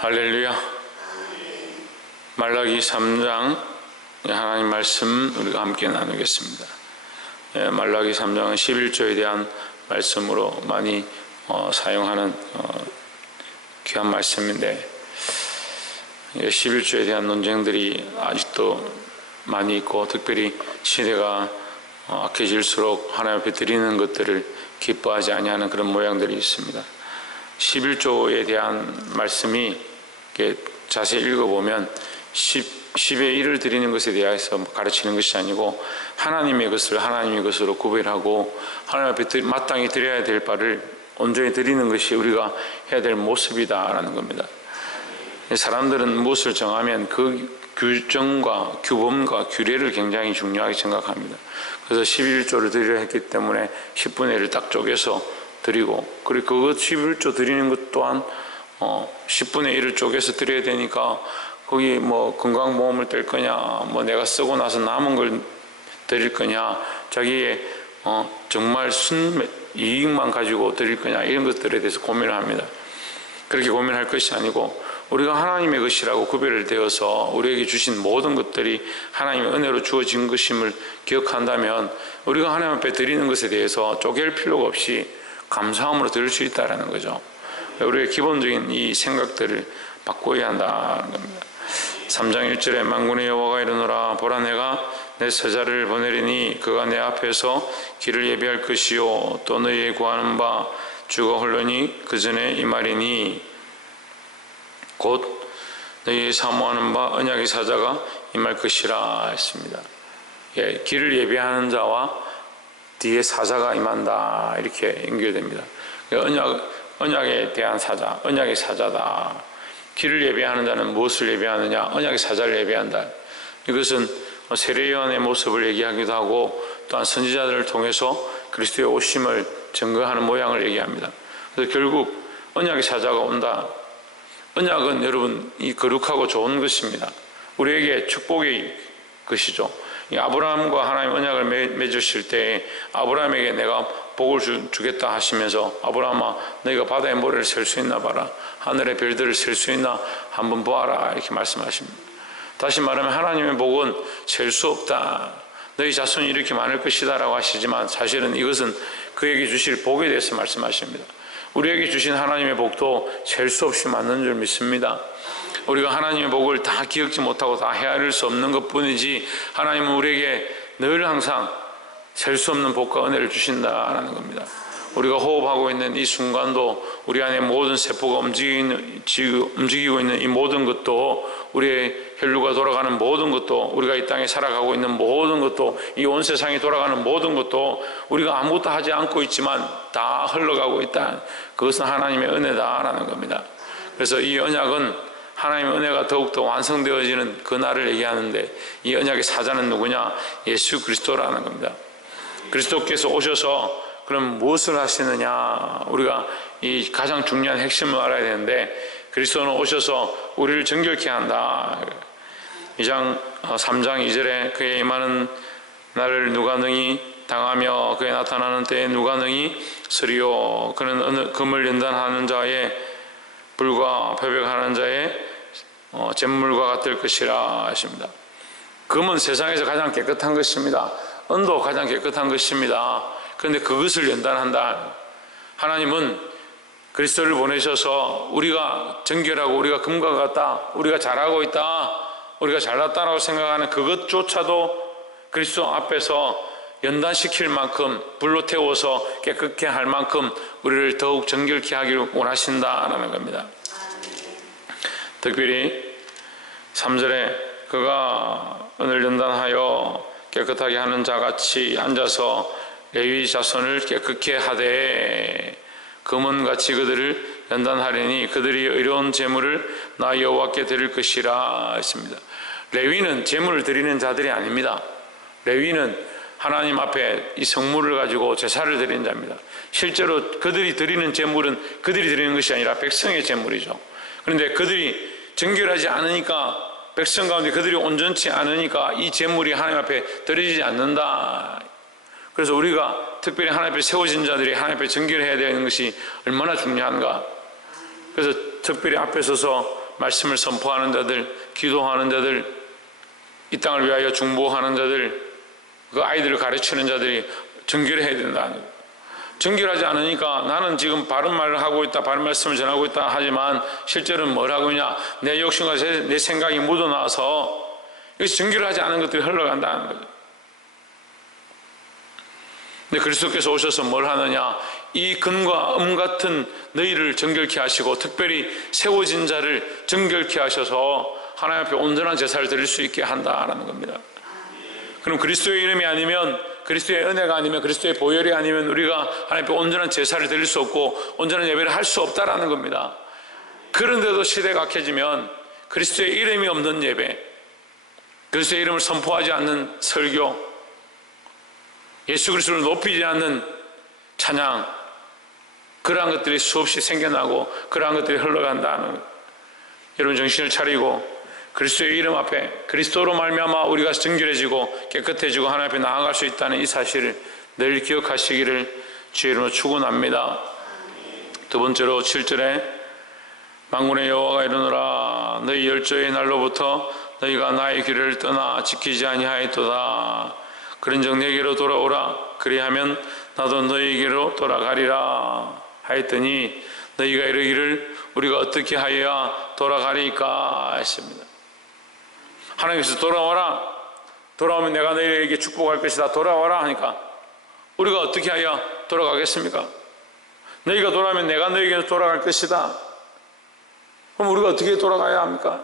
할렐루야. 말라기 3장 하나님 말씀 우리가 함께 나누겠습니다. 말라기 3장은 11조에 대한 말씀으로 많이 사용하는 귀한 말씀인데 11조에 대한 논쟁들이 아직도 많이 있고, 특별히 시대가 악해질수록 하나님 앞에 드리는 것들을 기뻐하지 아니하는 그런 모양들이 있습니다. 11조에 대한 말씀이 자세히 읽어보면 10의 1을 드리는 것에 대해서 가르치는 것이 아니고 하나님의 것을 하나님의 것으로 구별하고 하나님 앞에 마땅히 드려야 될 바를 온전히 드리는 것이 우리가 해야 될 모습이다라는 겁니다. 사람들은 무엇을 정하면 그 규정과 규범과 규례를 굉장히 중요하게 생각합니다. 그래서 11조를 드리려 했기 때문에 10분의 1을 딱 쪼개서 드리고, 그리고 그것 11조 드리는 것 또한 10분의 1을 쪼개서 드려야 되니까 거기 뭐 건강보험을 뗄 거냐, 뭐 내가 쓰고 나서 남은 걸 드릴 거냐, 자기의 정말 이익만 가지고 드릴 거냐, 이런 것들에 대해서 고민을 합니다. 그렇게 고민할 것이 아니고 우리가 하나님의 것이라고 구별을 되어서 우리에게 주신 모든 것들이 하나님의 은혜로 주어진 것임을 기억한다면 우리가 하나님 앞에 드리는 것에 대해서 쪼갤 필요가 없이 감사함으로 드릴 수 있다는 거죠. 우리의 기본적인 이 생각들을 바꿔야 한다는 겁니다. 3장 1절에 만군의 여호와가 이르노라, 보라 내가 내 사자를 보내리니 그가 내 앞에서 길을 예비할 것이요 또 너희의 구하는 바 주가 홀로니 그 전에 이 말이니 곧 너희의 사모하는 바 언약의 사자가 임할 것이라 했습니다. 길을 예비하는 자와 뒤에 사자가 임한다, 이렇게 연결됩니다. 언약에 대한 사자, 언약의 사자다. 길을 예배하는 자는 무엇을 예배하느냐? 언약의 사자를 예배한다. 이것은 세례요한의 모습을 얘기하기도 하고 또한 선지자들을 통해서 그리스도의 오심을 증거하는 모양을 얘기합니다. 그래서 결국 언약의 사자가 온다. 언약은 여러분 이 거룩하고 좋은 것입니다. 우리에게 축복의 것이죠. 아브라함과 하나님 언약을 맺으실 때 아브라함에게 내가 복을 주겠다 하시면서, 아브라함아 너희가 바다의 모래를 셀 수 있나 봐라, 하늘의 별들을 셀 수 있나 한번 보아라, 이렇게 말씀하십니다. 다시 말하면 하나님의 복은 셀 수 없다, 너희 자손이 이렇게 많을 것이다 라고 하시지만 사실은 이것은 그에게 주실 복에 대해서 말씀하십니다. 우리에게 주신 하나님의 복도 셀 수 없이 많은 줄 믿습니다. 우리가 하나님의 복을 다 기억지 못하고 다 헤아릴 수 없는 것뿐이지 하나님은 우리에게 늘 항상 셀 수 없는 복과 은혜를 주신다라는 겁니다. 우리가 호흡하고 있는 이 순간도, 우리 안에 모든 세포가 움직이고 있는 이 모든 것도, 우리의 혈류가 돌아가는 모든 것도, 우리가 이 땅에 살아가고 있는 모든 것도, 이 온 세상이 돌아가는 모든 것도 우리가 아무것도 하지 않고 있지만 다 흘러가고 있다. 그것은 하나님의 은혜다라는 겁니다. 그래서 이 언약은 하나님의 은혜가 더욱더 완성되어지는 그날을 얘기하는데, 이 언약의 사자는 누구냐? 예수 그리스도라는 겁니다. 그리스도께서 오셔서 그럼 무엇을 하시느냐? 우리가 이 가장 중요한 핵심을 알아야 되는데, 그리스도는 오셔서 우리를 정결케 한다. 2장 3장 2절에 그의 임하는 날을 누가 능히 당하며 그의 나타나는 때에 누가 능히 서리요? 그는 금을 연단하는 자의 불과 표백하는 자의 잿물과 같을 것이라 하십니다. 금은 세상에서 가장 깨끗한 것입니다. 은도 가장 깨끗한 것입니다. 그런데 그것을 연단한다. 하나님은 그리스도를 보내셔서 우리가 정결하고 우리가 금과 같다, 우리가 잘하고 있다, 우리가 잘났다라고 생각하는 그것조차도 그리스도 앞에서 연단시킬 만큼, 불로 태워서 깨끗게 할 만큼 우리를 더욱 정결케 하기를 원하신다라는 겁니다. 특별히 3절에 그가 은을 연단하여 깨끗하게 하는 자같이 앉아서 레위 자손을 깨끗게 하되 금은같이 그들을 연단하려니 그들이 의로운 제물을 나 여호와께 드릴 것이라 했습니다. 레위는 제물을 드리는 자들이 아닙니다. 레위는 하나님 앞에 이 성물을 가지고 제사를 드리는 자입니다. 실제로 그들이 드리는 제물은 그들이 드리는 것이 아니라 백성의 제물이죠. 그런데 그들이 정결하지 않으니까, 백성 가운데 그들이 온전치 않으니까 이 제물이 하나님 앞에 드려지지 않는다. 그래서 우리가 특별히 하나님 앞에 세워진 자들이 하나님 앞에 정결해야 되는 것이 얼마나 중요한가. 그래서 특별히 앞에 서서 말씀을 선포하는 자들, 기도하는 자들, 이 땅을 위하여 중보하는 자들, 그 아이들을 가르치는 자들이 정결해야 된다. 정결하지 않으니까 나는 지금 바른 말을 하고 있다, 바른 말씀을 전하고 있다 하지만 실제로는 뭘 하고 있냐? 내 욕심과 내 생각이 묻어나와서 여기서 정결하지 않은 것들이 흘러간다는 거죠. 근데 그리스도께서 오셔서 뭘 하느냐? 이 근과 같은 너희를 정결케 하시고 특별히 세워진 자를 정결케 하셔서 하나님 앞에 온전한 제사를 드릴 수 있게 한다라는 겁니다. 그럼 그리스도의 이름이 아니면, 그리스도의 은혜가 아니면, 그리스도의 보혈이 아니면 우리가 하나님 앞에 온전한 제사를 드릴 수 없고 온전한 예배를 할 수 없다라는 겁니다. 그런데도 시대가 악해지면 그리스도의 이름이 없는 예배, 그리스도의 이름을 선포하지 않는 설교, 예수 그리스도를 높이지 않는 찬양, 그러한 것들이 수없이 생겨나고 그러한 것들이 흘러간다는, 여러분 정신을 차리고 그리스도의 이름 앞에 그리스도로 말미암아 우리가 정결해지고 깨끗해지고 하나님 앞에 나아갈 수 있다는 이 사실을 늘 기억하시기를 주의 이름으로 축원합니다. 두 번째로 7절에 만군의 여호와가 이르노라 너희 열조의 날로부터 너희가 나의 길을 떠나 지키지 아니하였도다. 그런즉 내게로 돌아오라. 그리하면 나도 너희에게로 돌아가리라 하였더니 너희가 이르기를 우리가 어떻게 하여야 돌아가리까 했습니다. 하나님께서 돌아와라, 돌아오면 내가 너희에게 축복할 것이다, 돌아와라 하니까 우리가 어떻게 하여 돌아가겠습니까? 너희가 돌아오면 내가 너희에게 돌아갈 것이다. 그럼 우리가 어떻게 돌아가야 합니까?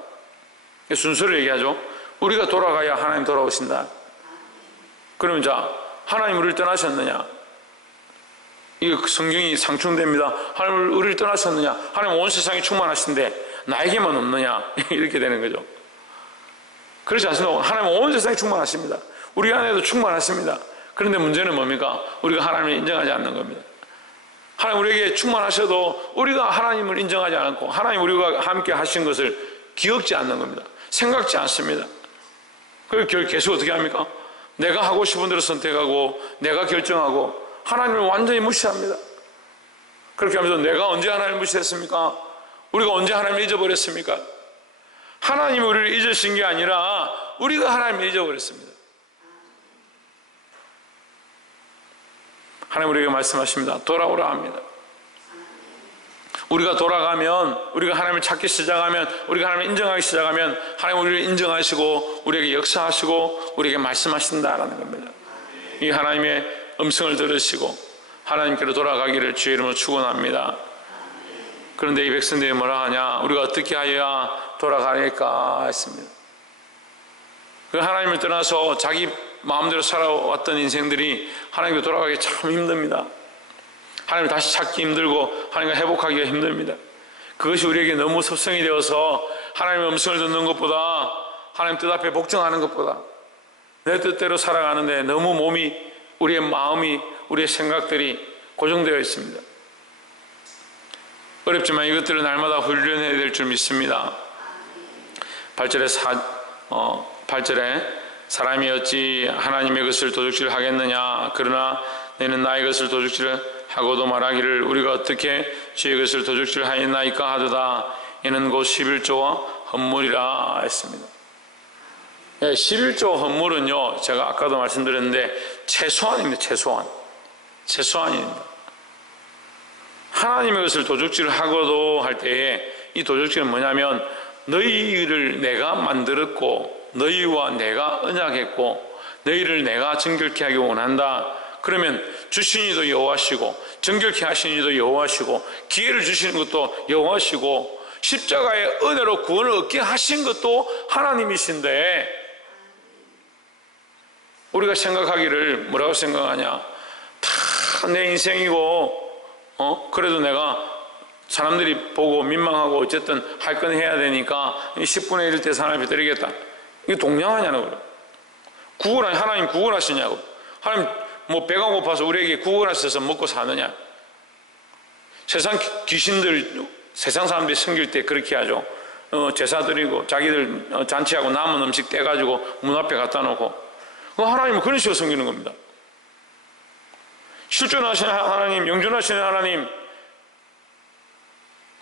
순서를 얘기하죠. 우리가 돌아가야 하나님 돌아오신다. 그러면 자, 하나님 우리를 떠나셨느냐? 이거 성경이 상충됩니다. 하나님 우리를 떠나셨느냐? 하나님 온 세상에 충만하신데 나에게만 없느냐? 이렇게 되는 거죠. 그렇지 않습니까? 하나님 온 세상에 충만하십니다. 우리 안에도 충만하십니다. 그런데 문제는 뭡니까? 우리가 하나님을 인정하지 않는 겁니다. 하나님 우리에게 충만하셔도 우리가 하나님을 인정하지 않고 하나님 우리가 함께 하신 것을 기억지 않는 겁니다. 생각지 않습니다. 그걸 계속 어떻게 합니까? 내가 하고 싶은 대로 선택하고 내가 결정하고 하나님을 완전히 무시합니다. 그렇게 하면서 내가 언제 하나님을 무시했습니까? 우리가 언제 하나님을 잊어버렸습니까? 하나님이 우리를 잊으신 게 아니라 우리가 하나님을 잊어버렸습니다. 하나님 우리에게 말씀하십니다. 돌아오라 합니다. 우리가 돌아가면, 우리가 하나님을 찾기 시작하면, 우리가 하나님을 인정하기 시작하면 하나님 우리를 인정하시고 우리에게 역사하시고 우리에게 말씀하신다라는 겁니다. 이 하나님의 음성을 들으시고 하나님께로 돌아가기를 주의 이름으로 축원합니다. 그런데 이 백성들이 뭐라 하냐? 우리가 어떻게 하여야 돌아가니까 했습니다. 그 하나님을 떠나서 자기 마음대로 살아왔던 인생들이 하나님께 돌아가기 참 힘듭니다. 하나님을 다시 찾기 힘들고 하나님과 회복하기가 힘듭니다. 그것이 우리에게 너무 섭성이 되어서 하나님의 음성을 듣는 것보다 하나님 뜻 앞에 복종하는 것보다 내 뜻대로 살아가는데 너무 몸이, 우리의 마음이, 우리의 생각들이 고정되어 있습니다. 어렵지만 이것들을 날마다 훈련해야 될 줄 믿습니다. 8절에 사람이 어찌 하나님의 것을 도둑질 하겠느냐? 그러나 너는 나의 것을 도둑질 하고도 말하기를 우리가 어떻게 주의 것을 도둑질 하였나이까 하도다. 이는 곧 11조와 헌물이라 했습니다. 11조 헌물은요, 제가 아까도 말씀드렸는데 최소한입니다. 최소한입니다. 하나님의 것을 도둑질 하고도 할 때에 이 도둑질은 뭐냐면 너희를 내가 만들었고 너희와 내가 언약했고 너희를 내가 정결케 하기 원한다. 그러면 주신 이도 여호와시고 정결케 하신 이도 여호와시고 기회를 주시는 것도 여호와시고 십자가의 은혜로 구원을 얻게 하신 것도 하나님이신데 우리가 생각하기를 뭐라고 생각하냐? 다 내 인생이고 그래도 내가 사람들이 보고 민망하고 어쨌든 할 건 해야 되니까 10분의 1 때 하나님 드리겠다. 이게 동냥하냐는 거예요. 구원하냐? 하나님 구원하시냐고. 하나님 뭐 배가 고파서 우리에게 구원하셔서 먹고 사느냐? 세상 귀신들, 세상 사람들이 섬길 때 그렇게 하죠. 제사 드리고 자기들 잔치하고 남은 음식 떼가지고 문 앞에 갖다 놓고 하나님은 그런 식으로 섬기는 겁니다. 실존하시는 하나님, 영존하시는 하나님,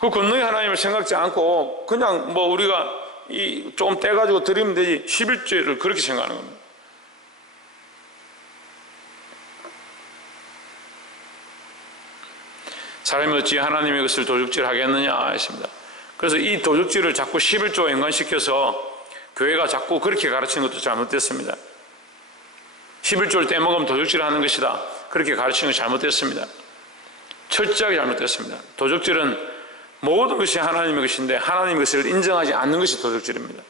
그 권능의 하나님을 생각지 않고 그냥 뭐 우리가 조금 떼가지고 드리면 되지 11조를 그렇게 생각하는 겁니다. 사람이 어찌 하나님의 것을 도둑질 하겠느냐 했습니다. 그래서 이 도둑질을 자꾸 11조와 연관시켜서 교회가 자꾸 그렇게 가르치는 것도 잘못됐습니다. 11조를 떼먹으면 도둑질 하는 것이다, 그렇게 가르치는 것이 잘못됐습니다. 철저하게 잘못됐습니다. 도둑질은 모든 것이 하나님의 것인데 하나님의 것을 인정하지 않는 것이 도둑질입니다.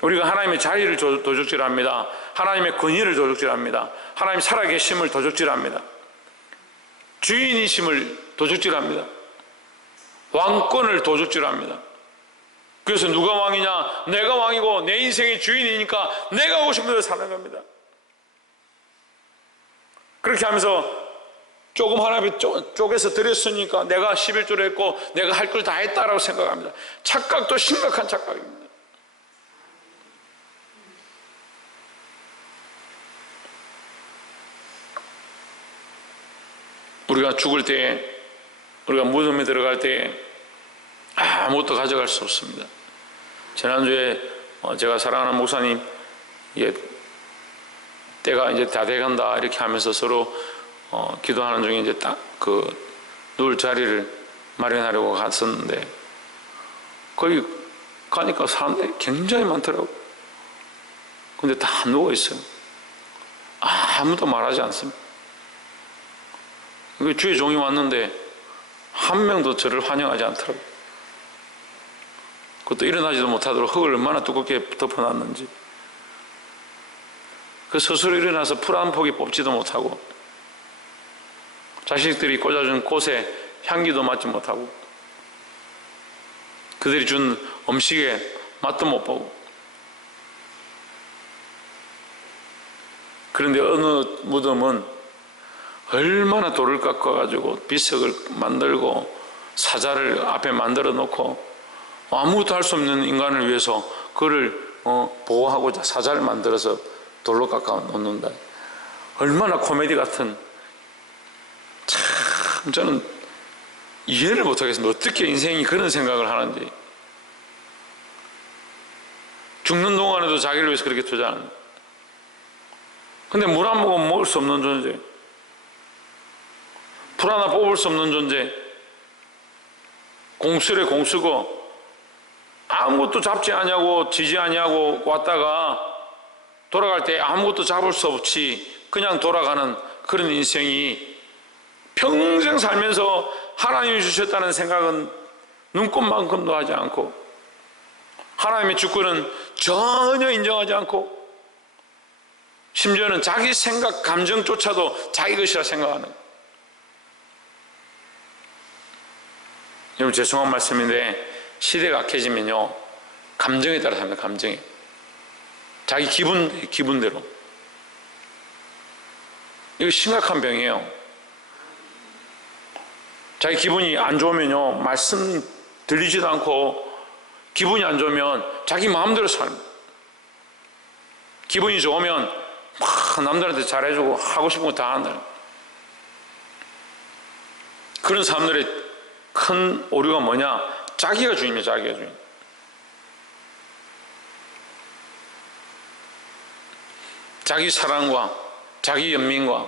우리가 하나님의 자리를 도둑질합니다. 하나님의 권위를 도둑질합니다. 하나님 살아계심을 도둑질합니다. 주인이심을 도둑질합니다. 왕권을 도둑질합니다. 그래서 누가 왕이냐? 내가 왕이고 내 인생의 주인이니까 내가 하고 싶은 대로 사는 겁니다. 그렇게 하면서 조금 하나님 쪼개서 드렸으니까 내가 11조를 했고 내가 할 걸 다 했다라고 생각합니다. 착각도 심각한 착각입니다. 우리가 죽을 때, 우리가 무덤에 들어갈 때 아무것도 가져갈 수 없습니다. 지난주에 제가 사랑하는 목사님, 때가 이제 다 돼간다 이렇게 하면서 서로 기도하는 중에 이제 딱 누울 자리를 마련하려고 갔었는데 거기 가니까 사람들이 굉장히 많더라고요. 근데 다 누워 있어요. 아무도 말하지 않습니다. 주의 종이 왔는데 한 명도 저를 환영하지 않더라고요. 그것도 일어나지도 못하도록 흙을 얼마나 두껍게 덮어놨는지. 그 스스로 일어나서 풀 한 포기 뽑지도 못하고 자식들이 꽂아준 꽃에 향기도 맡지 못하고 그들이 준 음식에 맛도 못 보고, 그런데 어느 무덤은 얼마나 돌을 깎아가지고 비석을 만들고 사자를 앞에 만들어 놓고 아무것도 할 수 없는 인간을 위해서 그를 보호하고자 사자를 만들어서 돌로 깎아 놓는다. 얼마나 코미디 같은, 참 저는 이해를 못하겠습니다. 어떻게 인생이 그런 생각을 하는지. 죽는 동안에도 자기를 위해서 그렇게 투자하는. 근데 물 한 모금 먹을 수 없는 존재, 풀 하나 뽑을 수 없는 존재, 공수래 공수고 아무것도 잡지 아니하고 지지 아니하고 왔다가 돌아갈 때 아무것도 잡을 수 없이 그냥 돌아가는 그런 인생이 평생 살면서 하나님이 주셨다는 생각은 눈꼽만큼도 하지 않고 하나님의 주권은 전혀 인정하지 않고 심지어는 자기 생각 감정조차도 자기 것이라 생각하는. 여러분 죄송한 말씀인데 시대가 악해지면요 감정에 따라 삽니다. 감정에 자기 기분대로. 이거 심각한 병이에요. 자기 기분이 안 좋으면요 말씀 들리지도 않고 기분이 안 좋으면 자기 마음대로 살고, 기분이 좋으면 막 남들한테 잘해주고 하고 싶은 거 다 한다. 그런 사람들의 큰 오류가 뭐냐? 자기가 주인이에요. 자기가 주인. 자기 사랑과 자기 연민과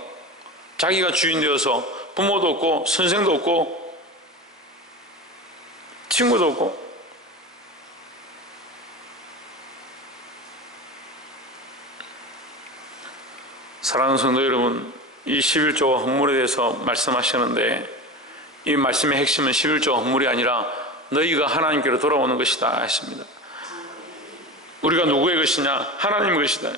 자기가 주인 되어서 부모도 없고 선생도 없고 친구도 없고. 사랑하는 성도 여러분, 이 11조와 헌물에 대해서 말씀하시는데 이 말씀의 핵심은 11조와 헌물이 아니라 너희가 하나님께로 돌아오는 것이다 했습니다. 우리가 누구의 것이냐? 하나님의 것이다.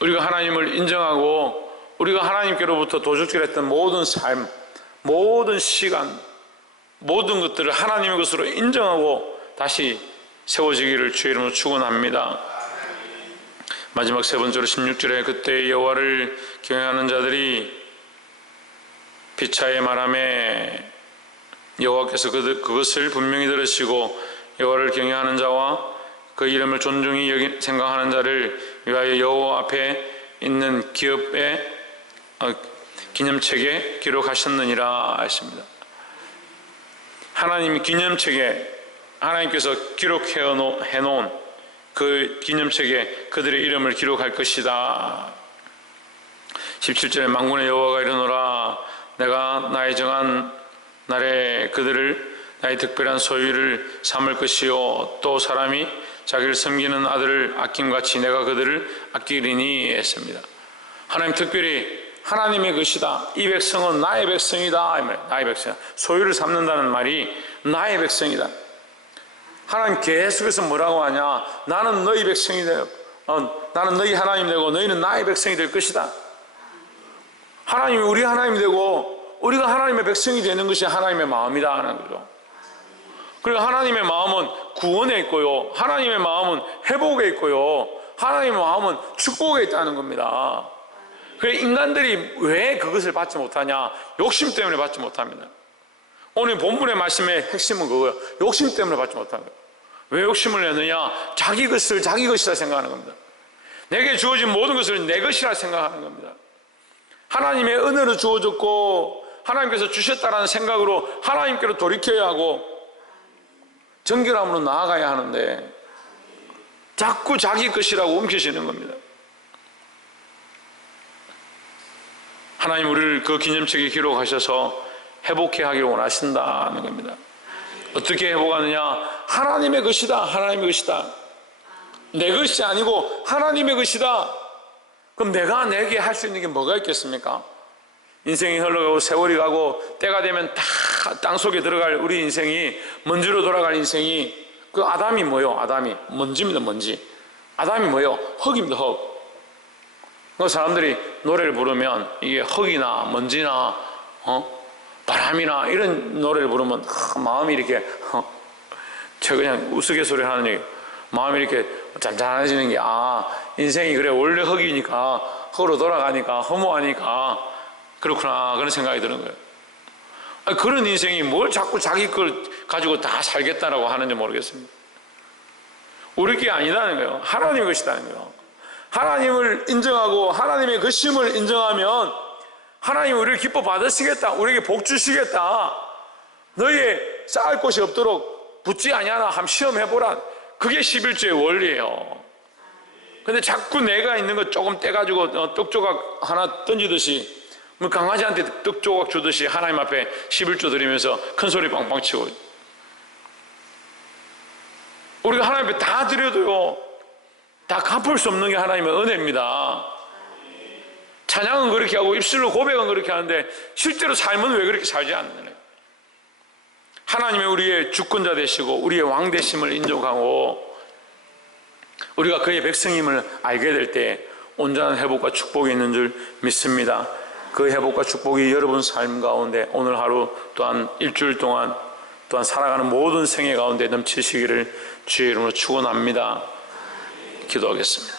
우리가 하나님을 인정하고 우리가 하나님께로부터 도둑질했던 모든 삶, 모든 시간, 모든 것들을 하나님의 것으로 인정하고 다시 세워지기를 주의 이름으로 축원합니다. 마지막 세 번째로 16절에 그때 여호와를 경외하는 자들이 피차에 말하매 여호와께서 그것을 분명히 들으시고 여호와를 경외하는 자와 그 이름을 존중히 생각하는 자를 위하여 여호와 앞에 있는 기념책에 기록하셨느니라 했습니다. 하나님이 기념책에 하나님께서 기록해 놓은 그 기념책에 그들의 이름을 기록할 것이다. 17절에 만군의 여호와가 이르노라 내가 나의 정한 날에 그들을 나의 특별한 소유를 삼을 것이요 또 사람이 자기를 섬기는 아들을 아낌같이 내가 그들을 아끼리니 했습니다. 하나님 특별히 하나님의 것이다. 이 백성은 나의 백성이다. 나의 백성이다. 소유를 삼는다는 말이 나의 백성이다. 하나님 계속해서 뭐라고 하냐? 나는 너희 백성이 되고 나는 너희 하나님 되고 너희는 나의 백성이 될 것이다. 하나님이 우리 하나님이 되고 우리가 하나님의 백성이 되는 것이 하나님의 마음이다 하는 거죠. 그리고 하나님의 마음은 구원에 있고요, 하나님의 마음은 회복에 있고요, 하나님의 마음은 축복에 있다는 겁니다. 그래서 인간들이 왜 그것을 받지 못하냐? 욕심 때문에 받지 못합니다. 오늘 본문의 말씀의 핵심은 그거예요. 욕심 때문에 받지 못하는 거예요. 왜 욕심을 내느냐? 자기 것을 자기 것이라 생각하는 겁니다. 내게 주어진 모든 것을 내 것이라 생각하는 겁니다. 하나님의 은혜로 주어졌고 하나님께서 주셨다라는 생각으로 하나님께로 돌이켜야 하고 정결함으로 나아가야 하는데 자꾸 자기 것이라고 옮기시는 겁니다. 하나님 우리를 그 기념책에 기록하셔서 회복해 하기를 원하신다는 겁니다. 어떻게 회복하느냐? 하나님의 것이다. 하나님의 것이다. 내 것이 아니고 하나님의 것이다. 그럼 내가 내게 할 수 있는 게 뭐가 있겠습니까? 인생이 흘러가고 세월이 가고 때가 되면 다 땅속에 들어갈 우리 인생이 먼지로 돌아갈 인생이 그 아담이 뭐요? 아담이 먼지입니다. 먼지. 아담이 뭐요? 흙입니다. 흙. 그 사람들이 노래를 부르면 이게 흙이나 먼지나 바람이나 이런 노래를 부르면 마음이 이렇게 저 그냥 우스갯소리 하는 얘기, 마음이 이렇게 잔잔해지는 게 인생이 그래 원래 흙이니까 흙으로 돌아가니까 허무하니까 그렇구나 그런 생각이 드는 거예요. 그런 인생이 뭘 자꾸 자기 걸 가지고 다 살겠다라고 하는지 모르겠습니다. 우리 게 아니라는 거예요. 하나님의 것이라는 거예요. 하나님을 인정하고 하나님의 것임을 인정하면 하나님 우리를 기뻐 받으시겠다, 우리에게 복 주시겠다, 너희의 쌓을 곳이 없도록 붙지 아니하나 한번 시험해보라. 그게 11조의 원리예요. 근데 자꾸 내가 있는 거 조금 떼가지고 떡조각 하나 던지듯이 강아지한테 떡조각 주듯이 하나님 앞에 11조 드리면서 큰소리 빵빵 치고, 우리가 하나님 앞에 다 드려도요 다 갚을 수 없는 게 하나님의 은혜입니다. 찬양은 그렇게 하고 입술로 고백은 그렇게 하는데 실제로 삶은 왜 그렇게 살지 않느냐? 하나님의 우리의 주권자 되시고 우리의 왕 되심을 인정하고 우리가 그의 백성임을 알게 될 때 온전한 회복과 축복이 있는 줄 믿습니다. 그 회복과 축복이 여러분 삶 가운데 오늘 하루 또한 일주일 동안 또한 살아가는 모든 생애 가운데 넘치시기를 주의 이름으로 축원합니다. 기도하겠습니다.